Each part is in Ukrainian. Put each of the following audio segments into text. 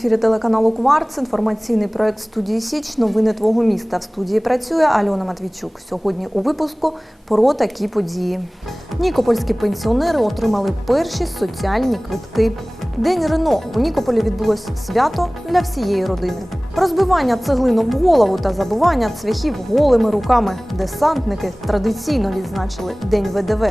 Ефірі телеканалу Кварц інформаційний проект студії Січ. Новини твого міста. В студії працює Альона Матвійчук. Сьогодні у випуску про такі події. Нікопольські пенсіонери отримали перші соціальні квитки. День Рено у Нікополі відбулось свято для всієї родини. Розбивання цеглинок в голову та забивання цвяхів голими руками. Десантники традиційно відзначили День ВДВ.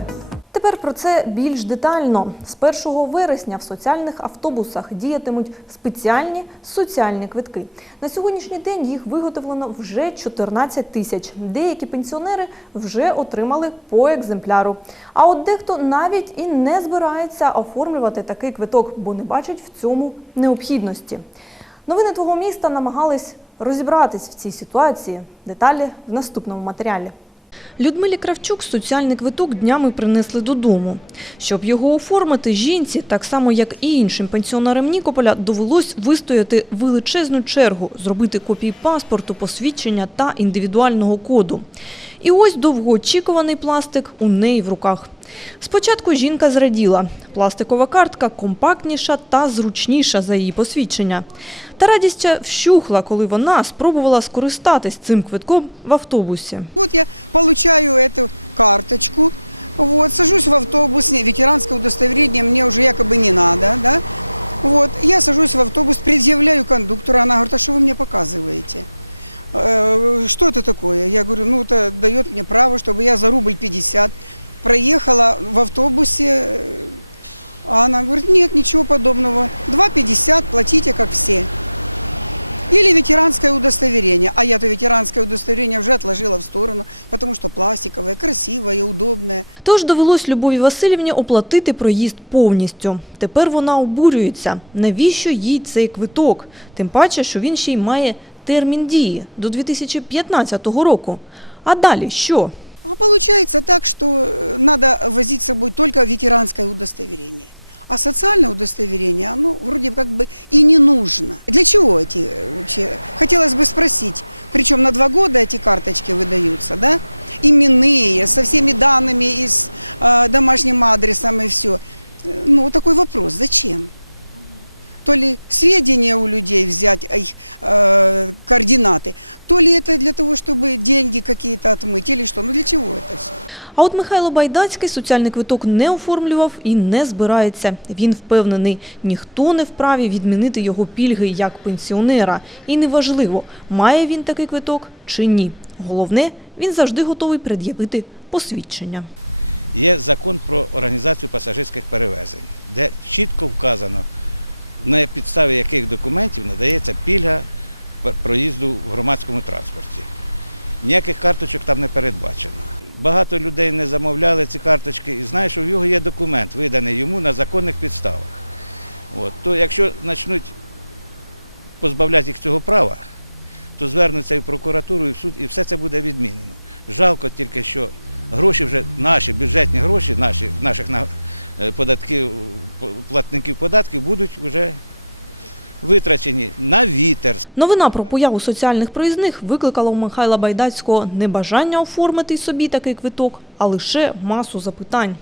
Тепер про це більш детально. З 1 вересня в соціальних автобусах діятимуть спеціальні соціальні квитки. На сьогоднішній день їх виготовлено вже 14 тисяч. Деякі пенсіонери вже отримали по екземпляру. А от дехто навіть і не збирається оформлювати такий квиток, бо не бачить в цьому необхідності. Новини твого міста намагались розібратись в цій ситуації. Деталі в наступному матеріалі. Людмилі Кравчук соціальний квиток днями принесли додому. Щоб його оформити, жінці, так само як і іншим пенсіонерам Нікополя, довелось вистояти величезну чергу, зробити копії паспорту, посвідчення та індивідуального коду. І ось довгоочікуваний пластик у неї в руках. Спочатку жінка зраділа. Пластикова картка компактніша та зручніша за її посвідчення. Та радість вщухла, коли вона спробувала скористатись цим квитком в автобусі. Тож довелось Любові Васильівні оплатити проїзд повністю. Тепер вона обурюється. Навіщо їй цей квиток? Тим паче, що він ще й має термін дії до 2015 року. А далі що? А от Михайло Байдацький соціальний квиток не оформлював і не збирається. Він впевнений, ніхто не вправі відмінити його пільги як пенсіонера. І неважливо, має він такий квиток чи ні. Головне, він завжди готовий пред'явити посвідчення. Новина про появу соціальних проїзних викликала у Михайла Байдацького не бажання оформити собі такий квиток, а лише масу запитань.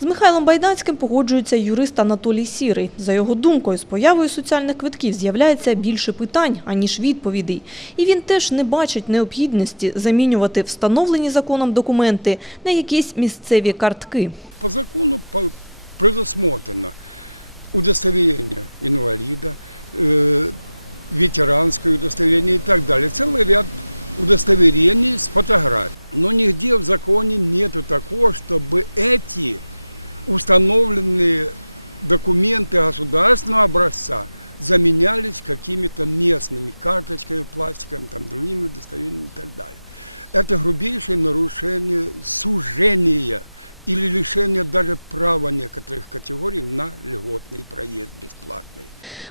З Михайлом Байданським погоджується юрист Анатолій Сірий. За його думкою, з появою соціальних квитків з'являється більше питань, аніж відповідей. І він теж не бачить необхідності замінювати встановлені законом документи на якісь місцеві картки.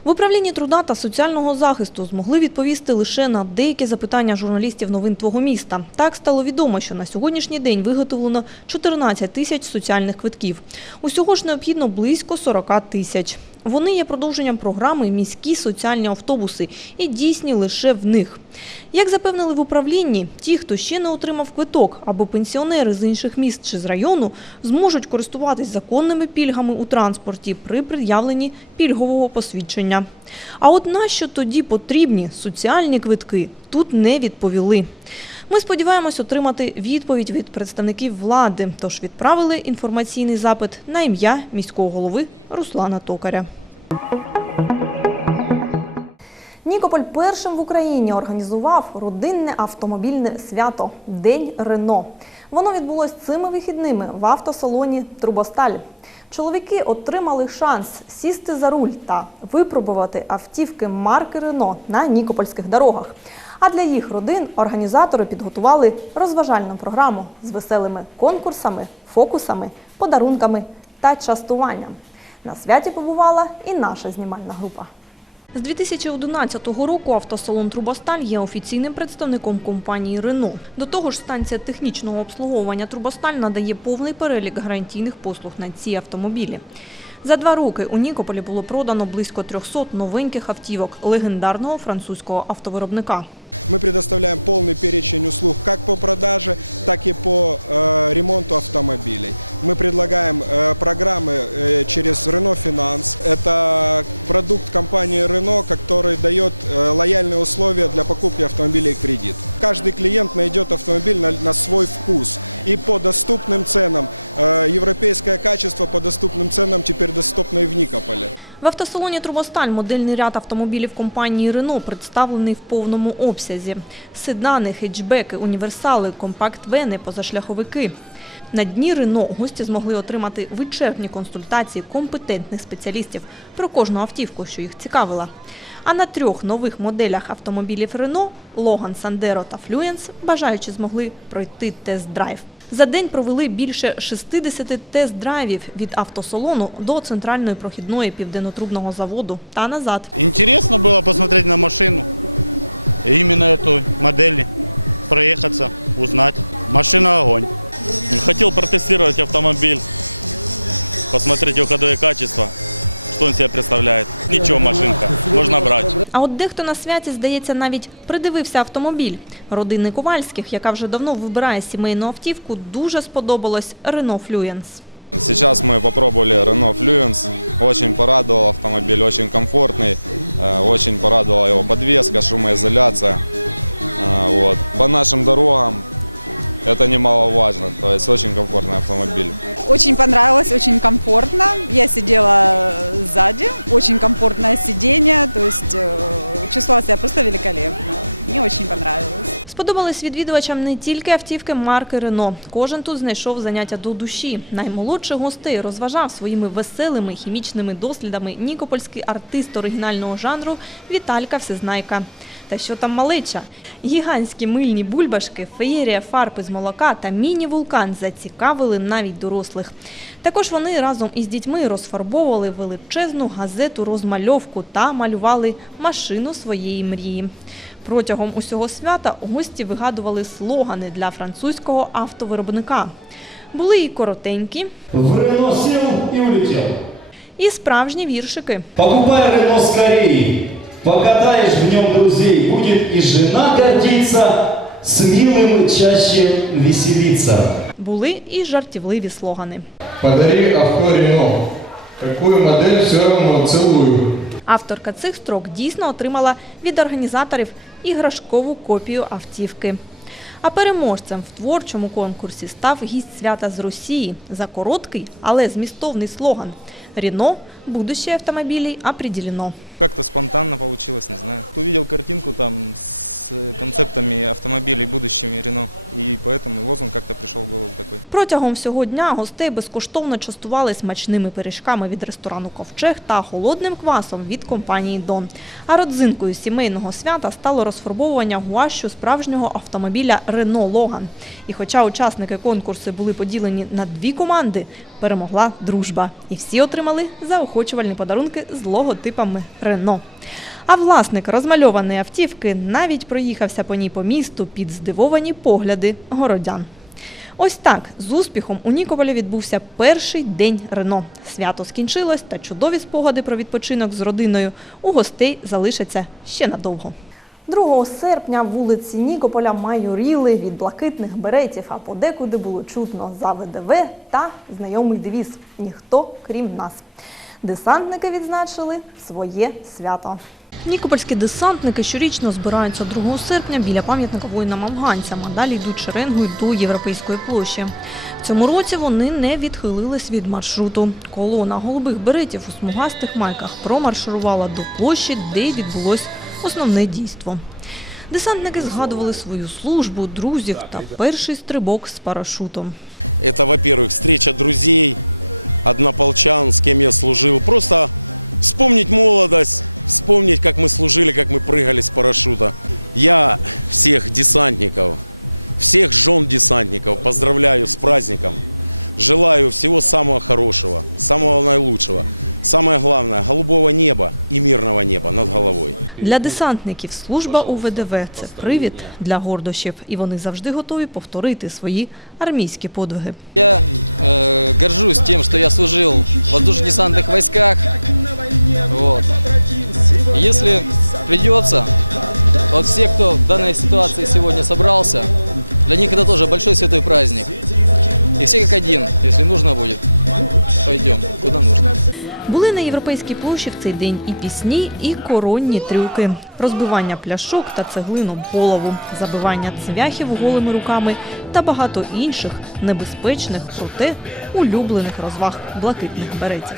В управлінні труда та соціального захисту змогли відповісти лише на деякі запитання журналістів новин твого міста. Так стало відомо, що на сьогоднішній день виготовлено 14 тисяч соціальних квитків. Усього ж необхідно близько 40 тисяч. Вони є продовженням програми Міські соціальні автобуси і дійсні лише в них. Як запевнили в управлінні, ті, хто ще не отримав квиток або пенсіонери з інших міст чи з району, зможуть користуватись законними пільгами у транспорті при пред'явленні пільгового посвідчення. А от нащо тоді потрібні соціальні квитки, тут не відповіли. Ми сподіваємось отримати відповідь від представників влади, тож відправили інформаційний запит на ім'я міського голови Руслана Токаря. Нікополь першим в Україні організував родинне автомобільне свято День Рено. Воно відбулось цими вихідними в автосалоні Трубосталь. Чоловіки отримали шанс сісти за руль та випробувати автівки марки Рено на нікопольських дорогах. А для їх родин організатори підготували розважальну програму з веселими конкурсами, фокусами, подарунками та частуванням. На святі побувала і наша знімальна група. З 2011 року автосалон Трубосталь є офіційним представником компанії Рено. До того ж, станція технічного обслуговування Трубосталь надає повний перелік гарантійних послуг на ці автомобілі. За два роки у Нікополі було продано близько 300 новеньких автівок легендарного французького автовиробника. В автосалоні Трубосталь модельний ряд автомобілів компанії Рено представлений в повному обсязі. Седани, хетчбеки, універсали, компакт-вени, позашляховики. На дні Рено гості змогли отримати вичерпні консультації компетентних спеціалістів про кожну автівку, що їх цікавила. А на трьох нових моделях автомобілів Рено Логан, Сандеро та Флюенс бажаючи змогли пройти тест-драйв. За день провели більше 60 тест-драйвів від автосалону до центральної прохідної південнотрубного заводу та назад. А от дехто на святі, здається, навіть придивився автомобіль. Родини Ковальських, яка вже давно вибирає сімейну автівку, дуже сподобалось Рено Флюєнс. Сподобались відвідувачам не тільки автівки марки Рено. Кожен тут знайшов заняття до душі. Наймолодший гостей розважав своїми веселими хімічними дослідами нікопольський артист оригінального жанру Віталька Всезнайка. Та що там малеча? Гігантські мильні бульбашки, феєрія фарб із молока та міні-вулкан зацікавили навіть дорослих. Також вони разом із дітьми розфарбовували величезну газету розмальовку та малювали машину своєї мрії. Протягом усього свята гості вигадували слогани для французького автовиробника. Були і коротенькі, В Рено сел и улетел. і справжні віршики. Покупай Рено скорее, покатаешь в нем друзей, будет и жена гордиться, с милым чаще веселиться. Були і жартівливі слогани. Подари авто Рено. Какую модель все равно целую. Авторка цих строк дійсно отримала від організаторів іграшкову копію автівки. А переможцем в творчому конкурсі став гість свята з Росії за короткий, але змістовний слоган «Рено. Будущее автомобілей определено». Протягом всього дня гостей безкоштовно частували смачними пиріжками від ресторану Ковчег та холодним квасом від компанії Дон. А родзинкою сімейного свята стало розфарбовування гуашю справжнього автомобіля Рено Логан. І хоча учасники конкурсу були поділені на дві команди, перемогла дружба. І всі отримали заохочувальні подарунки з логотипами Рено. А власник розмальованої автівки навіть проїхався по ній по місту під здивовані погляди городян. Ось так з успіхом у Нікополі відбувся перший день Рено. Свято скінчилось, та чудові спогади про відпочинок з родиною у гостей залишаться ще надовго. 2 серпня вулиці Нікополя майоріли від блакитних беретів, а подекуди було чутно за ВДВ та знайомий девіз Ніхто крім нас. Десантники відзначили своє свято. Нікопольські десантники щорічно збираються 2 серпня біля пам'ятника воїнам-афганцям, а далі йдуть шеренгою до Європейської площі. В цьому році вони не відхилились від маршруту. Колона голубих беретів у смугастих майках промарширувала до площі, де відбулось основне дійство. Десантники згадували свою службу, друзів та перший стрибок з парашутом. Для десантників служба у ВДВ – це привід для гордощів, і вони завжди готові повторити свої армійські подвиги. Були на європейській площі в цей день і пісні, і коронні трюки, розбивання пляшок та цеглину голову, забивання цвяхів голими руками та багато інших небезпечних, проте улюблених розваг блакитних беретів.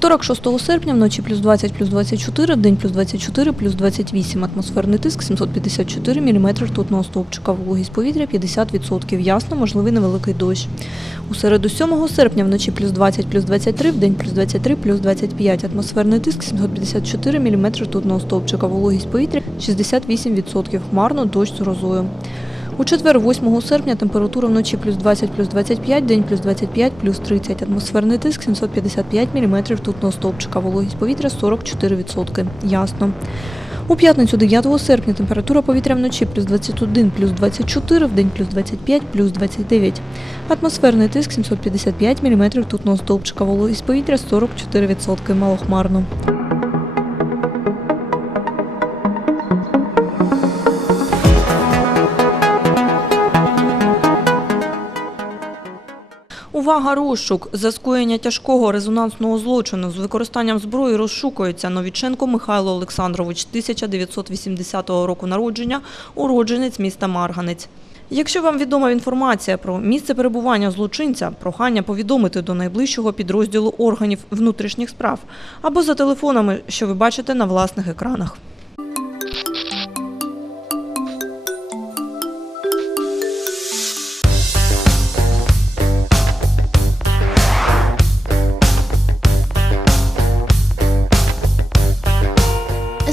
Вівторок 6 серпня вночі плюс 20, плюс 24, день плюс 24, плюс 28. Атмосферний тиск 754 мм ртутного стовпчика. Вологість повітря 50%. Ясно, можливий невеликий дощ. У середу 7 серпня вночі плюс 20, плюс 23, в день плюс 23, плюс 25. Атмосферний тиск 754 мм ртутного стовпчика. Вологість повітря 68%. Хмарно, дощ з грозою. У четвер, 8 серпня, температура вночі плюс 20, плюс 25, день плюс 25, плюс 30. Атмосферний тиск 755 мм ртутного стовпчика. Вологість повітря 44%. Ясно. У п'ятницю 9 серпня температура повітря вночі плюс 21, плюс 24, в день плюс 25, плюс 29. Атмосферний тиск 755 мм ртутного стовпчика. Вологість повітря 44%. Малохмарно. Увага, розшук! За скоєння тяжкого резонансного злочину з використанням зброї розшукується Новіченко Михайло Олександрович, 1980 року народження, уродженець міста Марганець. Якщо вам відома інформація про місце перебування злочинця, прохання повідомити до найближчого підрозділу органів внутрішніх справ або за телефонами, що ви бачите на власних екранах.